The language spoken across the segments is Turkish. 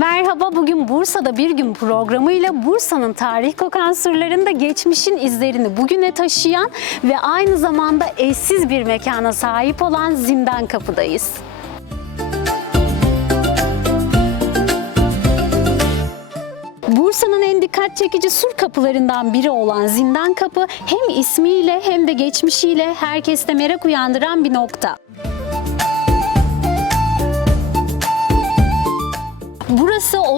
Merhaba, bugün Bursa'da bir gün programıyla Bursa'nın tarih kokan surlarında geçmişin izlerini bugüne taşıyan ve aynı zamanda eşsiz bir mekana sahip olan Zindan Kapı'dayız. Bursa'nın en dikkat çekici sur kapılarından biri olan Zindan Kapı hem ismiyle hem de geçmişiyle herkeste merak uyandıran bir nokta.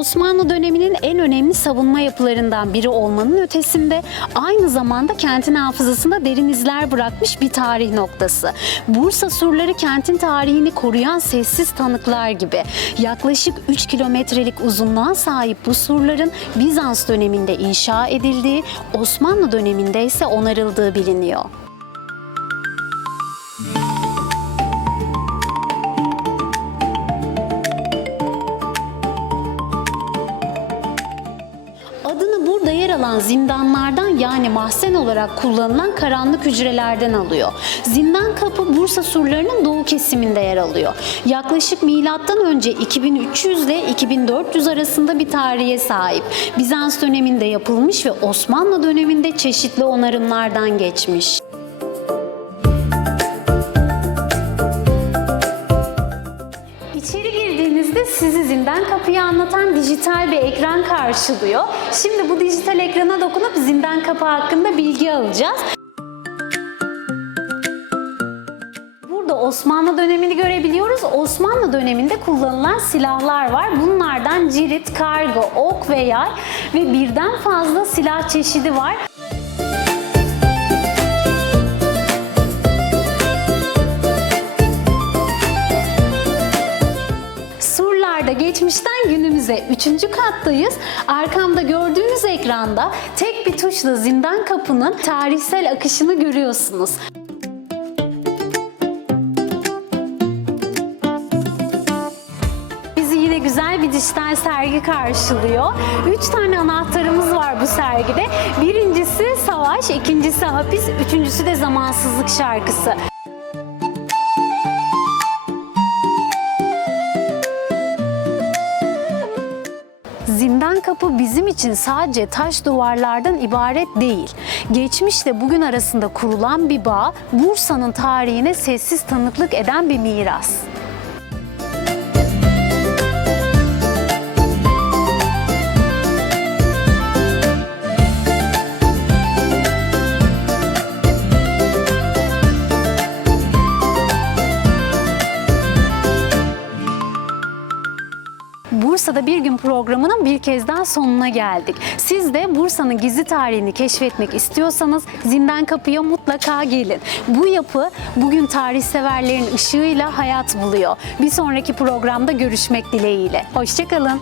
Osmanlı döneminin en önemli savunma yapılarından biri olmanın ötesinde aynı zamanda kentin hafızasında derin izler bırakmış bir tarih noktası. Bursa surları kentin tarihini koruyan sessiz tanıklar gibi. Yaklaşık 3 kilometrelik uzunluğa sahip bu surların Bizans döneminde inşa edildiği, Osmanlı döneminde ise onarıldığı biliniyor. Adını burada yer alan zindanlardan yani mahzen olarak kullanılan karanlık hücrelerden alıyor. Zindan kapı Bursa surlarının doğu kesiminde yer alıyor. Yaklaşık milattan önce 2300 ile 2400 arasında bir tarihe sahip. Bizans döneminde yapılmış ve Osmanlı döneminde çeşitli onarımlardan geçmiş. Sizi zindan kapıyı anlatan dijital bir ekran karşılıyor. Şimdi bu dijital ekrana dokunup zindan kapı hakkında bilgi alacağız. Burada Osmanlı dönemini görebiliyoruz. Osmanlı döneminde kullanılan silahlar var. Bunlardan cirit, kargo, ok ve yay ve birden fazla silah çeşidi var. Geçmişten günümüze 3. kattayız. Arkamda gördüğünüz ekranda tek bir tuşla zindan kapının tarihsel akışını görüyorsunuz. Güzel bir dijital sergi karşılıyor. Üç tane anahtarımız var bu sergide. Birincisi savaş, ikincisi hapis, üçüncüsü de zamansızlık şarkısı. Bizim için sadece taş duvarlardan ibaret değil. Geçmişle bugün arasında kurulan bir bağ, Bursa'nın tarihine sessiz tanıklık eden bir miras. Bursa'da bir gün programının bir kez daha sonuna geldik. Siz de Bursa'nın gizli tarihini keşfetmek istiyorsanız Zindan Kapı'ya mutlaka gelin. Bu yapı bugün tarih severlerin ışığıyla hayat buluyor. Bir sonraki programda görüşmek dileğiyle. Hoşçakalın.